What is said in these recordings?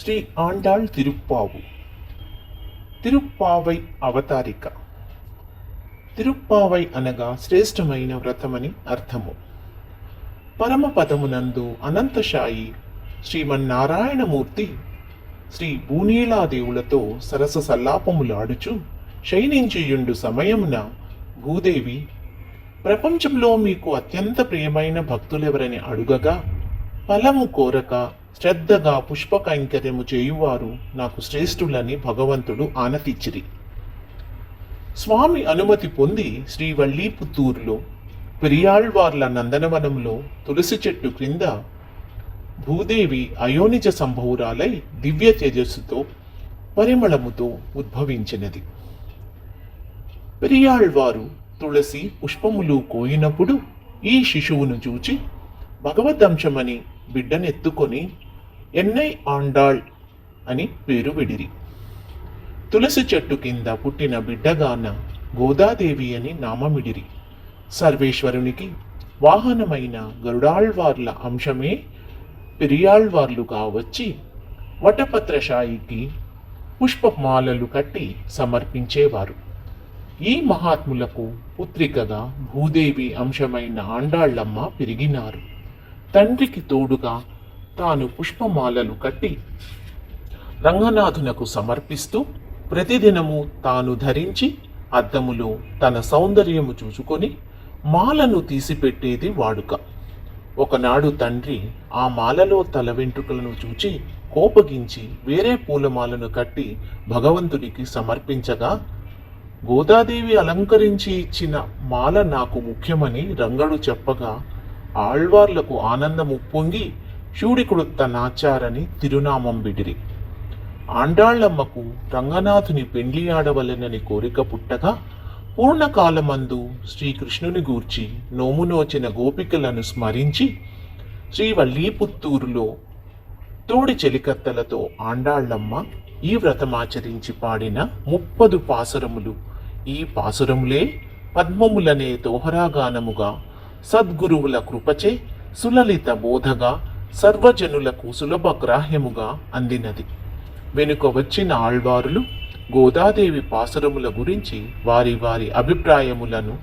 శ్రీ ఆండాళ్ తిరుప్పావు. తిరుప్పావై అవతారిక. తిరుప్పావై అనగా శ్రేష్టమైన వ్రతమని అర్థము. పరమపదమునందు అనంతశాయి శ్రీమన్నారాయణమూర్తి శ్రీ భూనీలాదేవులతో సరస సల్లాపములాడుచు శయనించియుండు సమయమున భూదేవి, ప్రపంచంలో మీకు అత్యంత ప్రియమైన భక్తులెవరని అడుగగా, ఫలము కోరక శ్రద్ధగా పుష్ప కైంకర్యము చేయువారు నాకు శ్రేష్ఠులని భగవంతుడు ఆనతిచ్చిరి. స్వామి అనుమతి పొంది శ్రీవల్లీపుత్తూరులో పెరియాళ్వార్ల నందనవనంలో తులసి చెట్టు క్రింద భూదేవి అయోనిజ సంభవురాలై దివ్య తేజస్సుతో పరిమళముతో ఉద్భవించినది. పెరియాళ్వారు తులసి పుష్పములు కోయినప్పుడు ఈ శిశువును చూచి భగవద్దంశమని బిడ్డనెత్తుకొని ఎన్నై ఆండాళ్ అని పేరు విడిరి. తులసి చెట్టు కింద పుట్టిన బిడ్డగాన గోదాదేవి అని నామమిడిరి. సర్వేశ్వరునికి వాహనమైన గరుడాళ్వార్ల అంశమే పెరియాళ్వార్లుగా వచ్చి వటపత్రశాయికి పుష్పమాలలు కట్టి సమర్పించేవారు. ఈ మహాత్ములకు పుత్రికగా భూదేవి అంశమైన ఆండాళ్ళమ్మ పెరిగినారు. తండ్రికి తోడుగా తాను పుష్పమాలలు కట్టి రంగనాథునకు సమర్పిస్తూ ప్రతిదినము తాను ధరించి అద్దములో తన సౌందర్యము చూసుకొని మాలను తీసిపెట్టేది వాడుక. ఒకనాడు తండ్రి ఆ మాలలో తల వెంట్రుకలను చూచి కోపగించి వేరే పూలమాలను కట్టి భగవంతుడికి సమర్పించగా, గోదాదేవి అలంకరించి ఇచ్చిన మాల నాకు ముఖ్యమని రంగడు చెప్పగా ఆళ్వార్లకు ఆనందము పొంగి శూడికుడుత్త నాచారని తిరునామం విడిరి. ఆండాళ్లమ్మకు రంగనాథుని పెండ్లి ఆడవలెనని కోరిక పుట్టగా, పూర్ణకాలమందు శ్రీకృష్ణుని గూర్చి నోమునోచిన గోపికలను స్మరించి శ్రీవల్లీపుత్తూరులో తోడి చెలికత్తలతో ఆండాళ్లమ్మ ఈ వ్రతమాచరించి పాడిన 30 పాసురములు. ఈ పాసురములే పద్మములనే తోహరాగానముగా సద్గురువుల కృపచే సులలిత బోధగా సర్వజనులకు సులభ గ్రాహ్యముగా అందినది. వెనుక వచ్చిన ఆళ్వారులు గోదాదేవి పాసురముల గురించి వారి వారి అభిప్రాయములను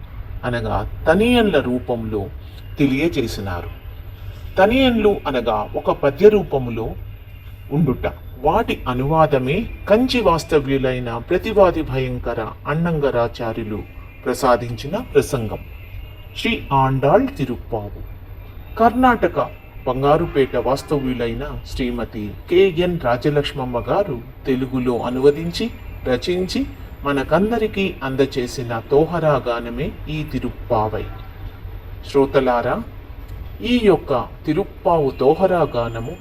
అనగా తనియన్ల రూపంలో తెలియజేసినారు. తనియన్లు అనగా ఒక పద్య రూపములో ఉండుట. వాటి అనువాదమే కంచి వాస్తవ్యులైన ప్రతివాది భయంకర అన్నంగరాచార్యులు ప్రసాదించిన ప్రసంగం. శ్రీ ఆండాళ్ తిరుప్పావు. కర్ణాటక బంగారుపేట వాస్తవ్యులైన శ్రీమతి కెఎన్ రాజలక్ష్మమ్మ గారు తెలుగులో అనువదించి రచించి మనకందరికీ అందచేసిన తోహరా గానమే ఈ తిరుప్పావై. శ్రోతలారా, ఈ యొక్క తిరుప్పావు తోహరా గానము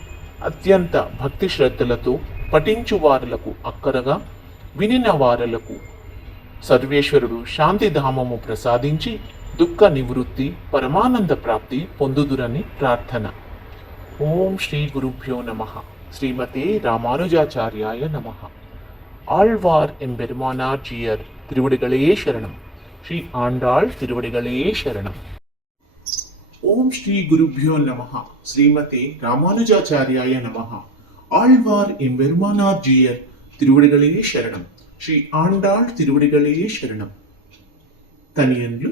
అత్యంత భక్తి శ్రద్ధలతో పఠించు వారులకు అక్కరగా, వినిన వారులకు సర్వేశ్వరుడు శాంతిధామము ప్రసాదించి దుఃఖ నివృత్తి పరమానంద ప్రాప్తి పొందుదురని ప్రార్థన. ఓం శ్రీ గురుభ్యో నమః. శ్రీమతే రామానుజాచార్యాయ నమః. ஆழ்வார் எம்பெருமானார் ஜீயர் திருவடிகளே சரணம். ஸ்ரீ ஆண்டாள் திருவடிகளே சரணம். ஓம் ஸ்ரீ குருபியோ நமஹ. ஸ்ரீமதே ராமானுஜாச்சாரியாய நமஹ. ஆழ்வார் எம்பெருமானார் ஜீயர் திருவடிகளே சரணம். శ్రీ ఆండాళ్ తిరువడిగళే శరణం. తనియన్లు.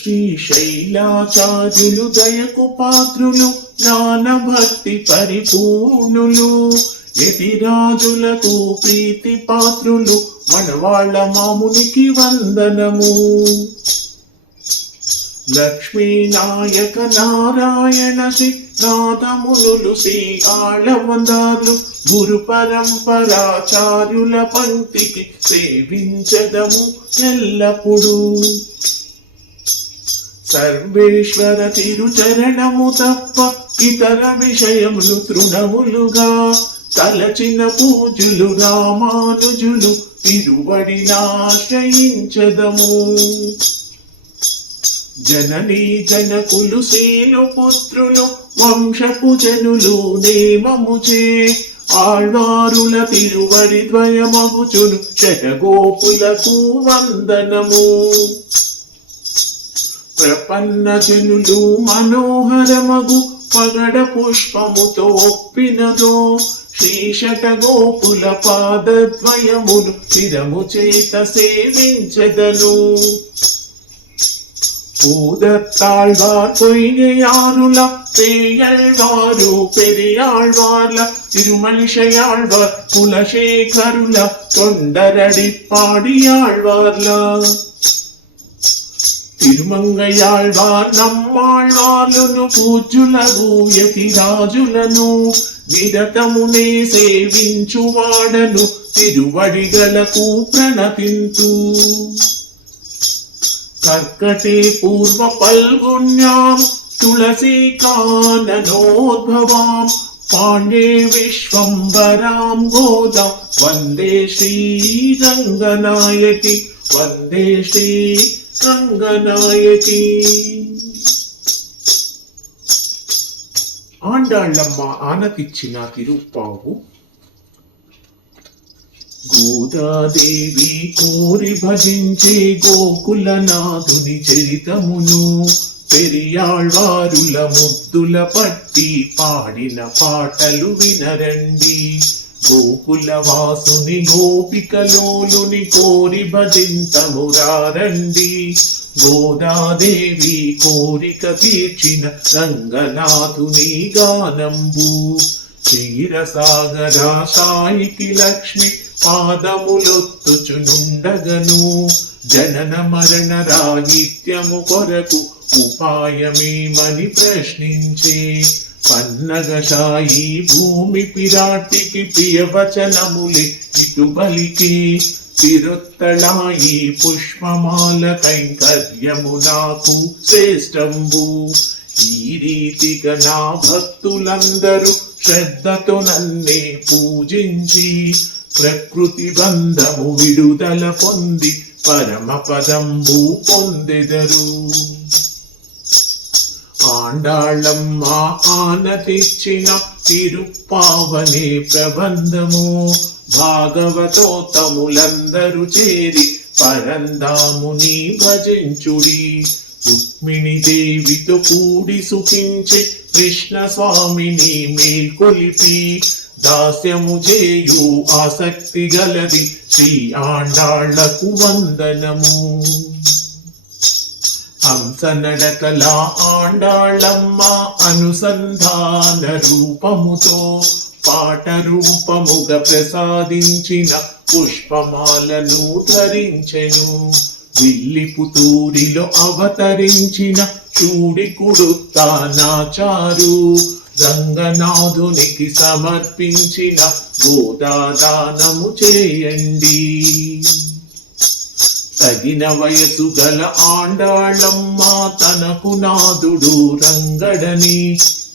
శ్రీశైలాచార్యులు దయకు పాత్రులు, జ్ఞాన భక్తి పరిపూర్ణులు, యతిరాజులకు ప్రీతి పాత్రులు, మనవాళ్ళ మామునికి వందనము. లక్ష్మీనాయక నారాయణ శ్రీ నాథమునులు శ్రీ ఆళవందార్లు, గురు పరంపరాచార్యుల పంక్తికి సేవించదము ఎల్లప్పుడూ. సర్వేశ్వర తిరుచరణము తప్ప ఇతర విషయములు తృణములుగా తలచిన పూజులు రామానుజులు తిరువడినాశ్రయించదము. జననీ జనకులు సేను పుత్రులు వంశపు జనులు నేమముచే ఆళ్వారుల తిరువడి ద్వయమగుచును శటగోపులకు వందనము. ప్రపన్న జనులు మనోహరమగు పగడ పుష్పముతో ఒప్పినదో శ్రీషట గోపుల పాదద్వయములు చిరము చేత సేవించెదను பூதத்தாழ்வார் பொய்கையாருள பேயழ்வாரு பெரியாழ்வார்ல திருமணிஷையாழ்வார் குலசேகருல தொண்டரடி பாடியாழ்வார்ல తిరుమంగయాళ్వార్ నమ్మాళ్వార్లను పూజ్యులకు యతిరాజులను నిరతమునే సేవించువాడను తిరువడిగలకు ప్రణతింతు కర్కటే పూర్వ పల్గుణ్యాం తులసీ కాననోద్భవాం పాండే విశ్వంబరాం గోదాం వందే శ్రీరంగనాయకి వందే శ్రీ రంగనాయకి. ఆండాళ్ళమ్మ ఆనతిచ్చిన తిరుప్పావు గోదాదేవి కోరి భజించే గోకులనాథుని చరితమును పెరియాళ్వారుల ముద్దుల పట్టి పాడిన పాటలు వినరండి. గోకుల వాసుని గోపికలోలుని కోరి భజింతమురారండి. గోదాదేవి కోరిక తీర్చిన రంగనాథుని గానంబు క్షీరసాగరా సాయికి లక్ష్మి పాదములొత్తుచునుండగను జనన మరణ రాహిత్యము కొరకు ఉపాయమేమని ప్రశ్నించే పన్నగశాయి భూమి పిరాటికి ప్రియవచనములే ఇటు బలికి తిరుత్తళాయి పుష్పమాల కైంకర్యము నాకు శ్రేష్టంబు. ఈ రీతిగా నా భక్తులందరూ శ్రద్ధతో నన్నే పూజించి ప్రకృతి బంధము విడుదల పొంది పరమ పదంబు పొందెదరు. ఆండాళమ్మ ఆనతిచ్చిన తిరుప్పావనే ప్రబంధము భాగవతోత్తములందరూ చేరి పరందాముని భజించుడి. రుక్మిణి దేవితో కూడి సుఖించే కృష్ణ స్వామిని మేల్కొలిపి దాస్యము చేయు ఆసక్తి గలది శ్రీ ఆండాళ్లకు వందనము. హంస నడకల ఆండాళమ్మ అనుసంధాన రూపముతో పాట రూపముగా ప్రసాదించిన పుష్పమాలను ధరించెను. విల్లి పుతూరిలో అవతరించిన చూడి కుడుతానాచారు రంగనాథునికి సమర్పించిన గోదాదానము చేయండి. తగిన వయసు గల ఆండాళమ్మ తనకు నాదుడు రంగడని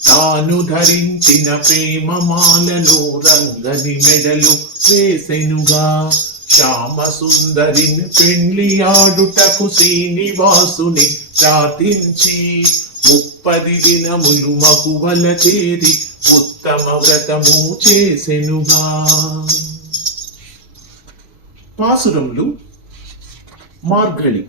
తాను ధరించిన ప్రేమమాలను రంగని మెడలు వేసెనుగా. శ్యామ సుందరిని పెండ్లి ఆడుటకు శ్రీనివాసుని ప్రార్థించి 30 దినములు మగువల చేరి ఉత్తమ వ్రతము చేసెనుగా. పాసురములు మార్గళి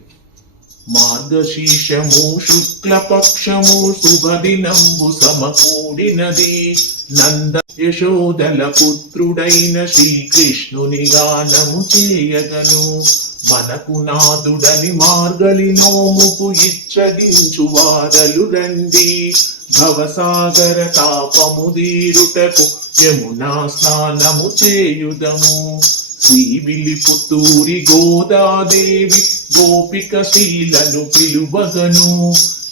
మార్గశీర్షము శుక్లపక్షము శుభదినంబు సమకూడినది. నంద యశోదల పుత్రుడైన శ్రీకృష్ణుని గానము చేయగను. మనకు నాదుడని మార్గళి నోముకు ఇచ్చగించు వారలు రండి. భవసాగర తాపము దీరుటకు యమునా స్నానము చేయుదము. శ్రీవిల్లి పుత్తూరి గోదాదేవి గోపిక శ్రీలను పిలువగను.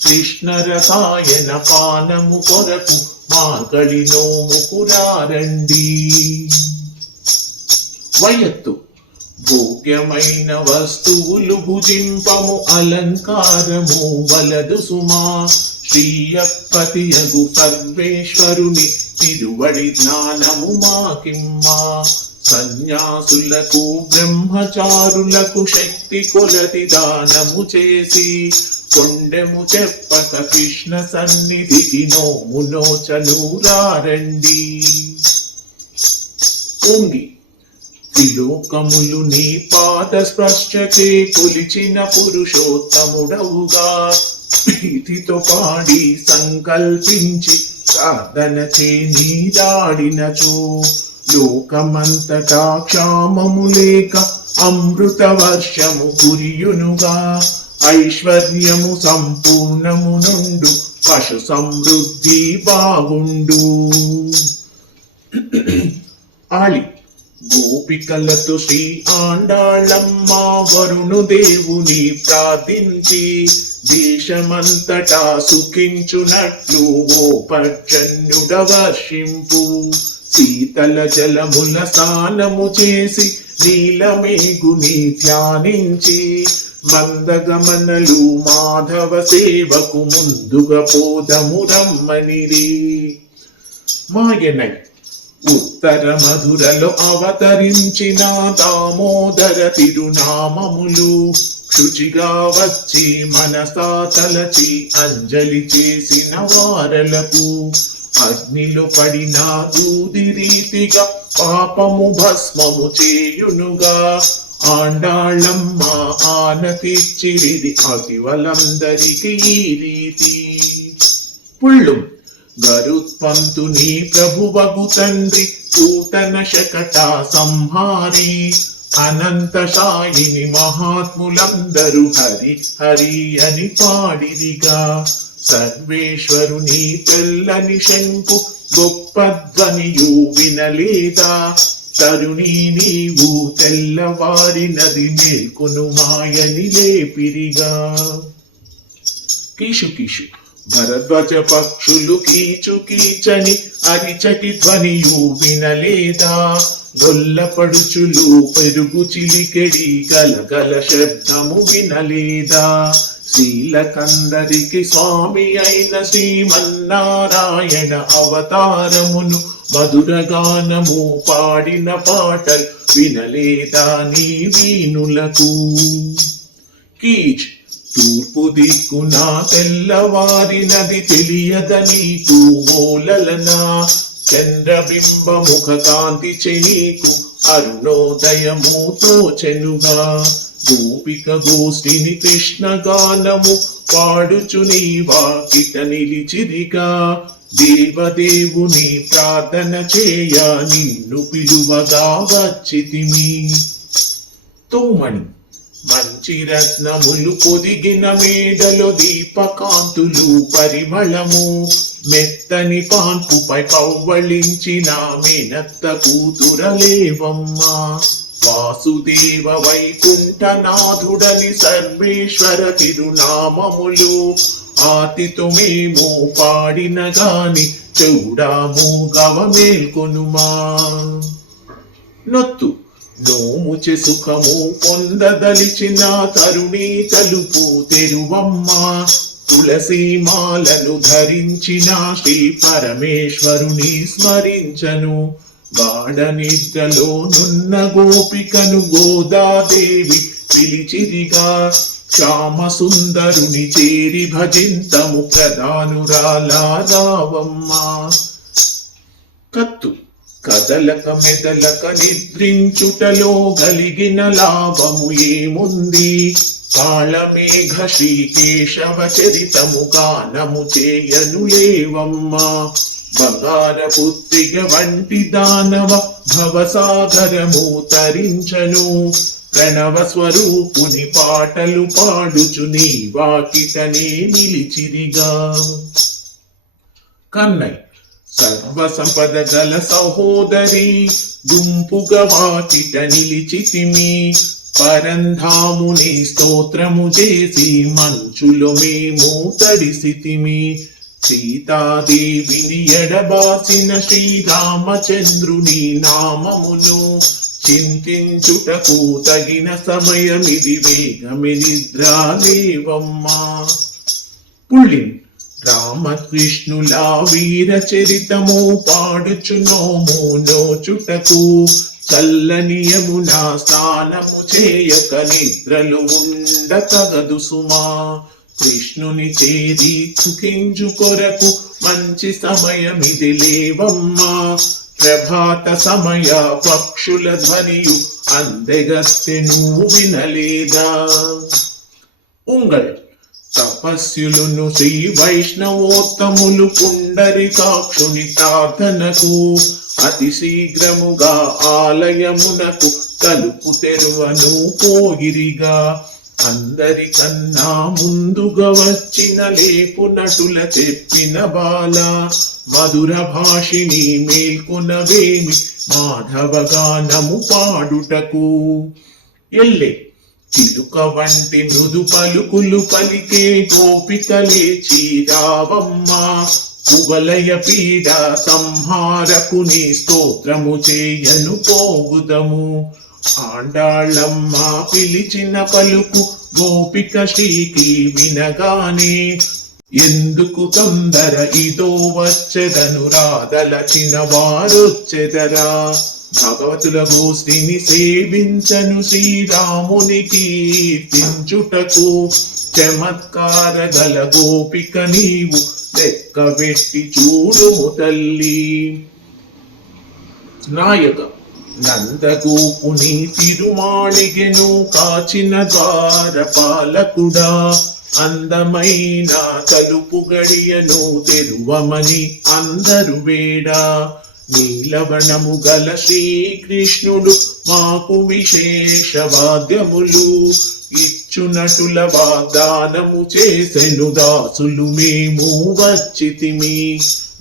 కృష్ణ రసాయన పానము కొరకు మార్గళి నోముకురారండి. వయత్తు భోగ్యమైన వస్తువులు భుజింపము అలంకారము వలదు సుమా. శ్రీయపతియగు సర్వేశ్వరుని తిరువడి జ్ఞానము మాకిమ్మా. సన్యాసులకు బ్రహ్మచారులకు శక్తి కొలది దానము చేసి కొండెము చెప్పక కృష్ణ సన్నిధికి నోము నోచనూరారండి. ఉంగి త్రిలోకములు నీ పాద స్పర్శకే కొలిచిన పురుషోత్తముడవుగా ప్రీతితో పాడి సంకల్పించి ప్రార్థనచే నీరాడినచో లోకమంతటా క్షామము లేక అమృత వర్షము కురియునుగా ఐశ్వర్యము సంపూర్ణము నుండు పశు సమృద్ధి బాగుండు. ఆళి గోపికలతో శ్రీ ఆండాళమ్మ వరుణు దేవుని ప్రార్థించి దేశమంతటా సుఖించునట్లు ఓ పర్జన్యుడ వర్షింపు. శీతల జలముల స్నానము చేసి నీలమేఘుని ధ్యానించి మందగమనలు మాధవ సేవకు ముందుగా పోదము రమ్మనిరి. మాయనై ఉత్తర మధురలో అవతరించిన దామోదర తిరునామములు శుచిగా వచ్చి మనసా తలచి అంజలి చేసిన వారలకు అగ్నిలో పడిన దూది రీతిగా పాపము భస్మము చేయునుగా ఆండాళమ్మ ఆనతిచ్చిరిది అతివలందరికి ఈ రీతి. పుళ్ళు గరుత్పంతుని ప్రభువగు తండ్రి పూతన శకట సంహారి అనంత సాయిని మహాత్ములందరూ హరి హరి అని పాడిరిగా సర్వేశ్వరుని తెల్లని శంకు గొప్ప ధ్వనియు వినలేదా తరుణి నీవు తెల్లవారినది మేల్కొను మాయని లేపిరిగా. కీషు కీషు భరద్వాజ పక్షులు కీచు కీచని అరిచటి ధ్వనియు వినలేదా గొల్లపడుచులు పెరుగు చిలికెడి గలగల శబ్దము వినలేదా శ్రీలకందరికి స్వామి అయిన శ్రీమన్నారాయణ అవతారమును మధురగానము పాడిన పాటలు వినలేదా నీ వీణులకు. కీచ్ తూర్పు దిక్కున తెల్లవారినది తెలియద నీకు ఓలలనా చంద్రబింబ ముఖ కాంతి చెనీకు అరుణోదయము తోచెనుగా గోపిక గోష్ఠిని కృష్ణ గానము పాడుచు నీ వాకిట నిలిచిరిగా దేవదేవుని ప్రార్థన చేయ నిన్ను పిలువగా వచ్చితిమి. తోమణి మంచి రత్నములు పొదిగిన మేడలో దీపకాంతులు పరిమళము మెత్తని పాన్పుపై పవ్వళించిన మేనత్త కూతురలేవమ్మా వాసుదేవ వైకుంఠనాథుడని సర్వేశ్వర తిరునామములు ఆతితో మేము పాడిన గాని చూడాము గవ మేల్కొనుమా. నొత్తు నోముచె సుఖము పొందదలిచిన తరుణి తలుపు తెరువమ్మా తులసి మాలను ధరించిన శ్రీ పరమేశ్వరుని స్మరించను గాఢ నిద్రలో నున్న గోపికను గోదాదేవి పిలిచిరిగా శ్యామ సుందరుని చేరి భజింతము ప్రధానురాలావమ్మా. కత్తు కదలక మెదలక నిద్రించుటలో గలిగిన లాభము ఏముంది కాళమేఘ శ్రీకేశవ చరితము గానము చేయను లేవమ్మా బంగారపుత్రిక వంటి దానవ భవసాగరము తరించను ప్రణవ స్వరూపుని పాటలు పాడుచు నీ వాకిటనే నిలిచిరిగా. కన్నై సర్వ సంపద గల సహోదరి గుంపుగా వాకిట నిలిచితిమి పరంధాముని స్తోత్రము చేసి మంచులో మేము తడిసితిమి సీతాదేవిని ఎడబాసిన శ్రీరామచంద్రుని నామమును చింతించుటకు తగిన సమయమిది వేగమి నిద్రాలేవమ్మా. పుళ్ళిన్ రామకృష్ణుల వీర చరితము పాడుచు నోము నోచుటకు చల్లని యమునా స్నానము చేయక నిద్రలు ఉండకగదు సుమా కృష్ణుని చేరి సుఖించు కొరకు మంచి సమయమిది లేవమ్మా ప్రభాత సమయ పక్షుల ధ్వనియు అందెగత్తె నువ్వు వినలేదా. ఉంగళ్ తపస్సులును శ్రీ వైష్ణవోత్తములు పుండరీకాక్షుని ప్రార్థనకు అతి శీఘ్రముగా ఆలయమునకు తలుపు తెరువను పోయిరిగా. అందరికన్నా ముందుగా వచ్చిన లేపు నటుల చెప్పిన బాల మధుర భాషిని మేల్కొనవేమి మాధవగానము పాడుటకు. ఎల్లే చిలుక వంటి మృదు పలుకులు పలికే గోపికలే చీరావమ్మ. కువలయ పీడ సంహారకుని స్తోత్రము చేయను పోగుదము. ఆండాళ్ళమ్మ పిలిచిన పలుకు గోపిక శ్రీకి వినగానే ఎందుకు తొందర ఇదో వచ్చెదను రాదలచిన వారొచ్చెదరా. భగవతుల గోష్ఠిని సేవించను శ్రీరాముని కీర్తించుటకు. చమత్కార గల గోపిక నీవు లెక్క పెట్టి చూడుము తల్లి. నాయక నందగోపుని తిరుమాళిగెను కాచిన ద్వార పాలకుడా. అందమైన తలుపు గడియను తెరువమని అందరు వేడా. నీలవనము గల శ్రీకృష్ణుడు మాకు విశేష వాద్యములు ఇచ్చునటుల వాగ్దానము చేసెను దాసులు మేము వచ్చితిమి.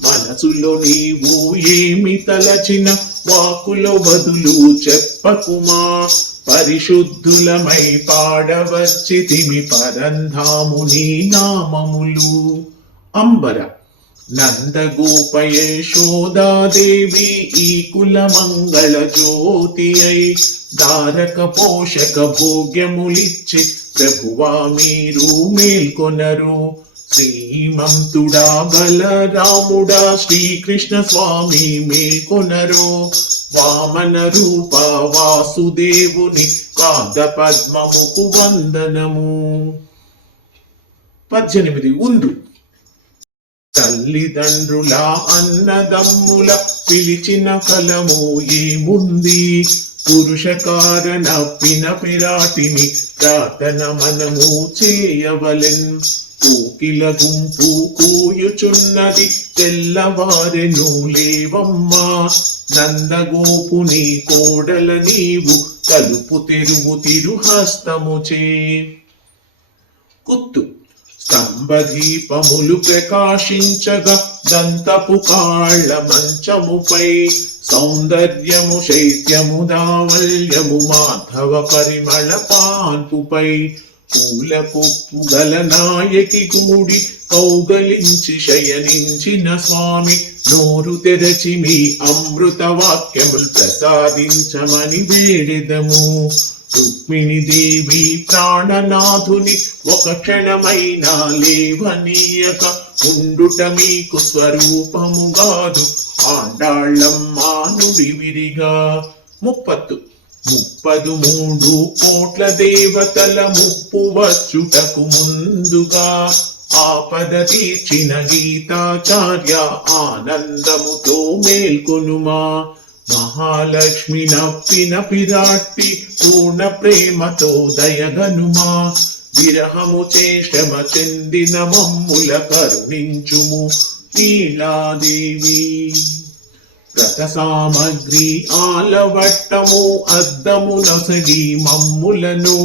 మనసులో నీవు ఏమి తలచిన వాకులో బదులు చెప్పకుమా. పరిశుద్ధులమై పాడవచ్చితిమి పరంధాముని నామములు. అంబర నందగోప యశోదాదేవి ఈ కుల మంగళ జ్యోతి అయి దారక పోషక భోగ్యములిచ్చే ప్రభువా మీరు మేల్కొనరు. శ్రీమంతుడా బలరాముడా శ్రీకృష్ణ స్వామి మేల్కొనరు. వామన రూప వాసుదేవుని పాద పద్మముకు వందనము. 18 ఉందు. తల్లిదండ్రుల అన్నదమ్ముల పిలిచిన ఫలము ఏముంది. పురుష కారణ పిరాటిని ప్రార్థన మనము చేయవలెన్. కోకిల గుంపు కూయుచున్నది తెల్లవారెను లేవమ్మా. నందగోపుని కోడల నీవు తలుపు తెరువు తిరుహస్తముచే. కుత్తు స్తంభదీపములు ప్రకాశించగా దంతపు కాళ్ళ మంచముపై సౌందర్యము శైత్యము దావల్యము మాధవ పరిమళ పాన్పుపై. పూల పొప్పు గల నాయకి కూడి కౌగలించి శయనించిన స్వామి నోరు తెరచి మీ అమృత వాక్యములు ప్రసాదించమని వేడెదము. రుక్మిణి దేవి ప్రాణనాథుని ఒక క్షణమైనా లేవనీయక ఉండుట మీకు స్వరూపము గాదు. ఆండాళ్ళమ్మా నుడి విరిగా. 33 కోట్ల దేవతల ముప్పు వచ్చుటకు ముందుగా ఆపద తీర్చిన గీతాచార్య ఆనందముతో మేల్కొనుమా. మహాలక్ష్మి నప్పిన పిరాట్టి పూర్ణ ప్రేమతో దయగనుమా. విరహము చేశ్రమ చెందిన మమ్ముల కరుణించుము నీలాదేవి. గత సామగ్రి ఆలవట్టము అద్దము నొసగి మమ్ములను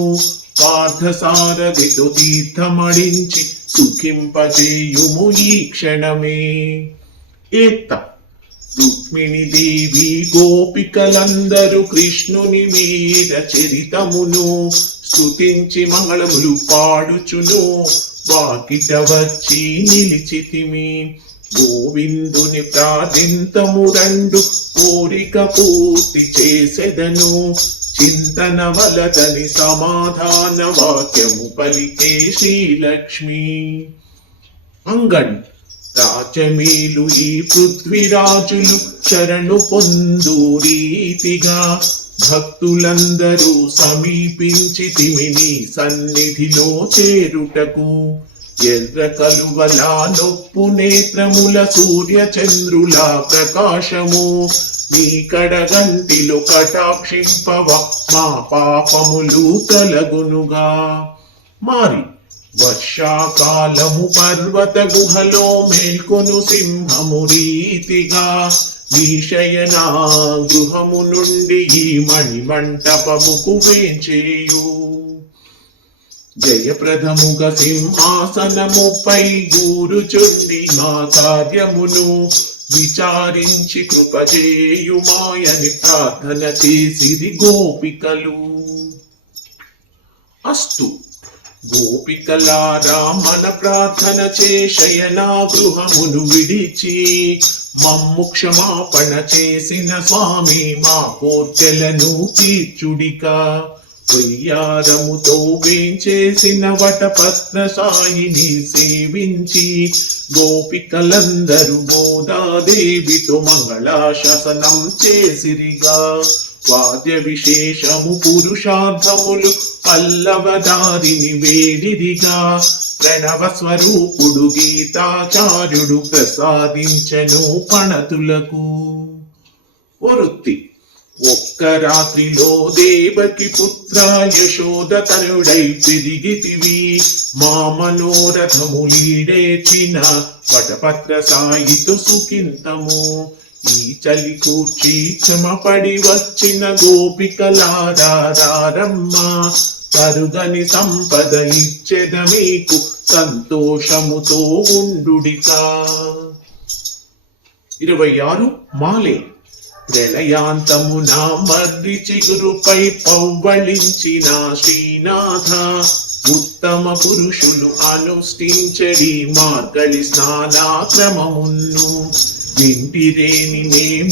పార్థసారథితో తీర్థమడించి సుఖింపచేయుము ఈ క్షణమే. ఏత్త రుక్మిణి దేవి గోపికలందరూ కృష్ణుని వీర చరితమును స్తుతించి మంగళములు పాడుచును వాకిట వచ్చి నిలిచితిమి. గోవిందుని ప్రార్థింతము రెండు కోరిక పూర్తి చేసెదను. చింతన వలదని సమాధాన వాక్యము పలికే శ్రీలక్ష్మి. అంగన్ రాజమేలు ఈ పృథ్వీరాజులు శరణు పొందు రీతిగా భక్తులందరూ సమీపించి తిమిని సన్నిధిలో చేరుటకు. ఎర్ర కలువల నొప్పు నేత్రముల సూర్య చంద్రుల ప్రకాశము నీ కడగంటిలో కటాక్షింపవ మా పాపములు తొలగునుగా. మారి వర్షాకాలము పర్వత గుహలో మేల్కొను సింహము రీతిగా ఈశయనా గృహము నుండి ఈ మణిమంటపముకు వేంచేయు. జయప్రదముగ సింహాసనముపై గూరుచుండి మా కార్యమును విచారించి కృపచేయుమాయని ప్రార్థన చేసిరి గోపికలు. అస్తు గోపికలారా మన ప్రార్థన చేశయనా గృహమును విడిచి మమ్ము క్షమాపణ చేసిన స్వామి మా కోర్కెలను తీర్చుడిక. వయ్యారముతో వేంచేసిన వటపత్ర సాయిని సేవించి గోపికలందరూ గోదాదేవితో మంగళాశాసనం చేసిరిగా. వాద్య విశేషము పురుషార్థములు పల్లవదారిని వేడిరిగా. ప్రణవ స్వరూపుడు గీతాచార్యుడు ప్రసాదించను పణతులకు. వృత్తి ఒక్క రాత్రిలో దేవకి పుత్ర యశోద తనుడై పెరిగితివి. మా మనోరథములీడేచిన వటపత్ర సాయితో సుఖింతము. ఈ చలి కూర్చి క్షమపడి వచ్చిన గోపికలారమ్మ. తరుగని సంపద ఇచ్చెద మీకు సంతోషముతో ఉండుడికా. 26 మాలే. ప్రళయాంతమున మర్రి చిగురుపై పవ్వళించిన శ్రీనాథ. ఉత్తమ పురుషులు అనుష్ఠించడి మార్గళి స్నానాక్రమమును వింటిరేని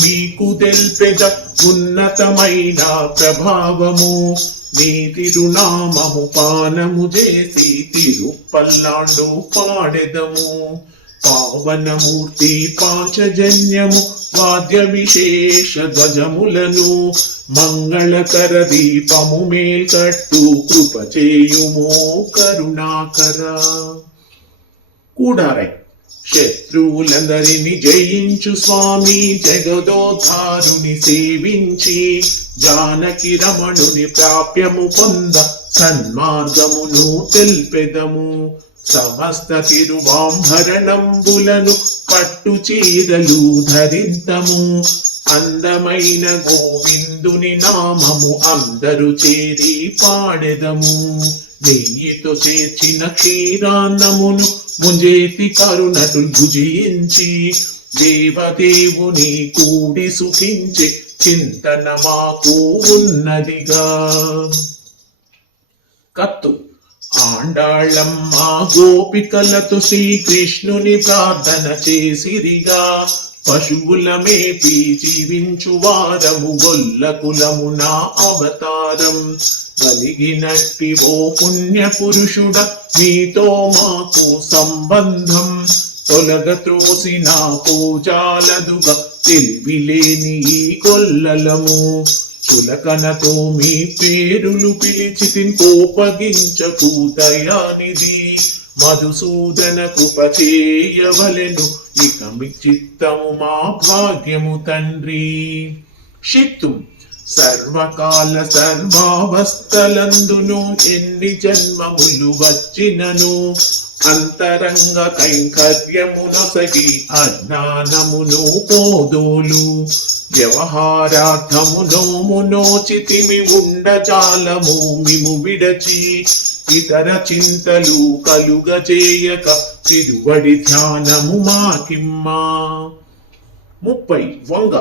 మీకు తెల్పెద ఉన్నతమైన ప్రభావము. నీ తిరునామము పానము చేసి తిరుపల్లాండు పాడెదము. పావనమూర్తి పాంచజన్యము వాద్య విశేష ధ్వజములను మంగళకర దీపము మేల్కట్టు కృప చేయుమో కరుణాకర. కూడారై శత్రువులందరిని జయించు స్వామి జగదోద్ధారుని సేవించి జానకి రమణుని ప్రాప్యము పొంద సన్మార్గమును తెల్పెదము. సమస్త తిరువాంభరణంబులను పట్టు చీరలు ధరింతము. అందమైన గోవిందుని నామము అందరూ చేరి పాడెదము. నెయ్యితో చేర్చిన క్షీరాన్నమును ముంజేతి కరుణటులు భుజించి దేవదేవుని కూడి సుఖించే చింతన మాకు ఉన్నదిగా. కత్తు ఆండాళ్ళమ్మ గోపికలతో శ్రీకృష్ణుని ప్రార్థన చేసిరిగా. పశువుల మేపి జీవించు వారము గొల్ల కులము నా అవతారం. కలిగినట్టి ఓ పుణ్య పురుషుడ మీతో మాకు సంబంధం. తొలగ త్రోసిన పూజాలదుగా తెలివిలేని ఈ కొల్లలము. చులకనతో మీ పేరులు పిలిచి కోపగించకు దయానిధి. మధుసూదన కృప చేయవలెను ఇక మీ చిత్తము మా భాగ్యము తండ్రి. శక్తు సర్వకాల సర్వావస్థలందును ఎన్ని జన్మములు వచ్చినను అంతరంగ కైంకర్యమునొసగి అజ్ఞానమును పోదోలు. వ్యవహారార్థము నోమునోచితిమి ఉండజాలము మిము విడచి. ఇతర చింతలు కలుగజేయక తిరువడి ధ్యానము మాకిమ్మా. 30 వంగ.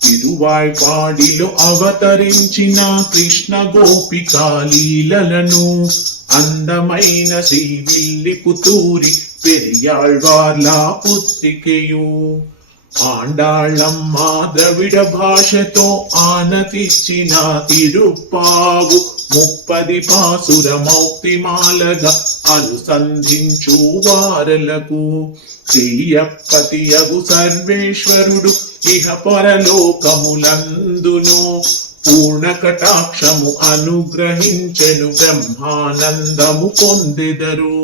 తిరువాయ్పాడిలో అవతరించిన కృష్ణ గోపికా లీలలను అందమైన శ్రీవిల్లి పుతూరి పెరియాళ్వార్ల పుత్రికెయు. ఆండాళ్ళమ్మ ద్రవిడ భాషతో ఆనతిచ్చిన తిరుప్పావు 30 పాసుర మౌక్తిమాలగా అనుసంధించు వారలకు. శ్రీయప్పతియగు సర్వేశ్వరుడు ఇహ పరలోకములందును పూర్ణ కటాక్షము అనుగ్రహించెను బ్రహ్మానందము పొందెదరు.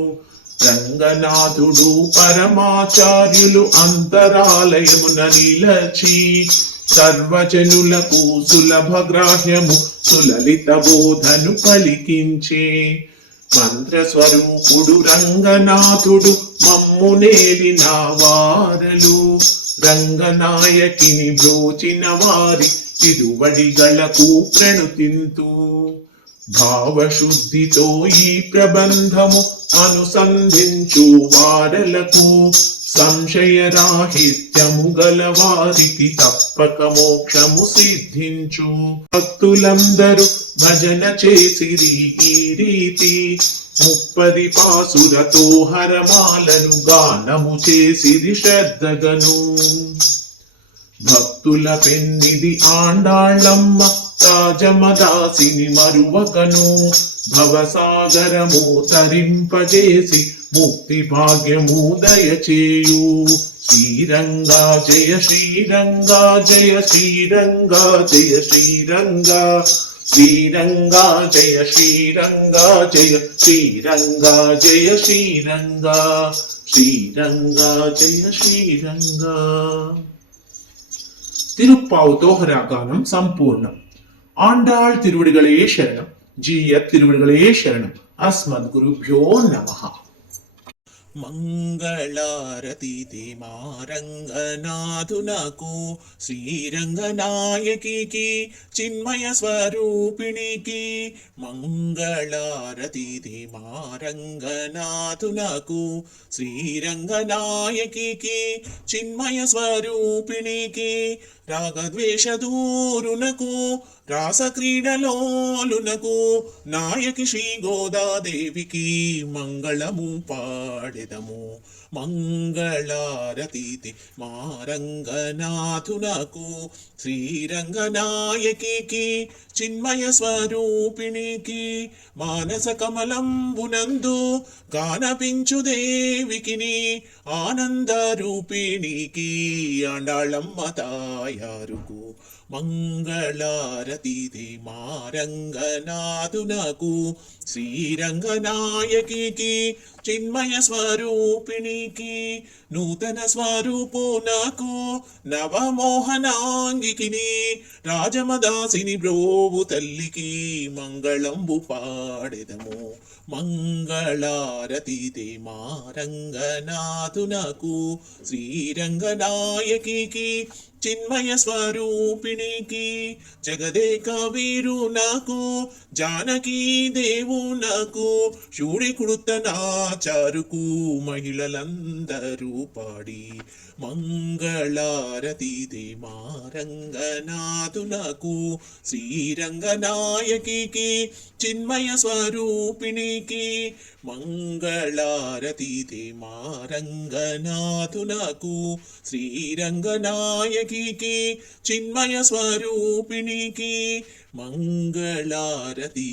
రంగనాథుడు పరమాచార్యులు అంతరాలయమున నిలచి సర్వజనులకు సులభ గ్రాహ్యము సులలిత బోధను పలికించే. మంత్రస్వరూపుడు రంగనాథుడు మమ్మునేలిన వారలు రంగనాయకిని బ్రోచిన వారి తిరువడిగలకు ప్రణుతింతు భావశుద్ధితో ఈ ప్రబంధము అనుసంధించు వారలకు సంశయరాహిత్యము గల వారికి తప్పక మోక్షము సిద్ధించు భక్తులందరూ భజన చేసిరి ఈ రీతి 30 పాసురతో హరమాలను గానము చేసిరి శ్రద్ధగను భక్తుల పెన్నిది ఆండాళ్ళమ్మ రాజమదాసిని మరువకను భవసాగరము తరింపజేసి ముక్తి భాగ్యము దయచేయు శ్రీరంగా జయ శ్రీరంగా జయ శ్రీరంగా జయ శ్రీరంగా శ్రీరంగా జయ శ్రీరంగా జయ శ్రీరంగా జయ శ్రీరంగా శ్రీరంగా జయ శ్రీరంగా. திருப்பாவு தோஹராகானம் சம்பூர்ணம். ஆண்டாள் திருவடிகளே சரணம். ஜீய திருவடிகளே சரணம். அஸ்மத் குருப்யோ நமஹ. మంగళారతి మారంగనాథునకు శ్రీరంగనాయకికి చిన్మయ స్వరూపిణికి మంగళారతి మారంగనాథునకు శ్రీరంగనాయకికి చిన్మయ స్వరూపిణికి రాగద్వేష దూరునకు రాసక్రీడలోలునకు నాయకి శ్రీ గోదాదేవికి మంగళము పాడెదము మంగళారతి మారంగనాథునకు శ్రీరంగనాయకికి చిన్మయ స్వరూపిణికి మానస కమలంబునందు గానపించు దేవికిని ఆనంద రూపిణికి ఆండాళమ్మ తాయారుకు మంగళారతి మారంగనాథునకు శ్రీరంగనాయకికి చిన్మయ స్వరూపిణికి నూతన స్వరూపునకు నవమోహనాంగికిని రాజమదాసిని బ్రోవు తల్లికి మంగళంబు పాడెదము మంగళారతి మారంగనాథునకు శ్రీరంగనాయకికి చిన్మయ స్వరూపిణికి జగదేక వీరునకు జానకీ దేవునకు శూడి కుడుతనాచారుకు మహిళలందరూ పాడి మంగళారతి మారంగనాథునకు శ్రీరంగనాయకికి చిన్మయ స్వరూపిణికి మంగళారతి మారంగనాథునకు శ్రీరంగనాయకికి చిన్మయ స్వరూపిణికి మంగళారతి.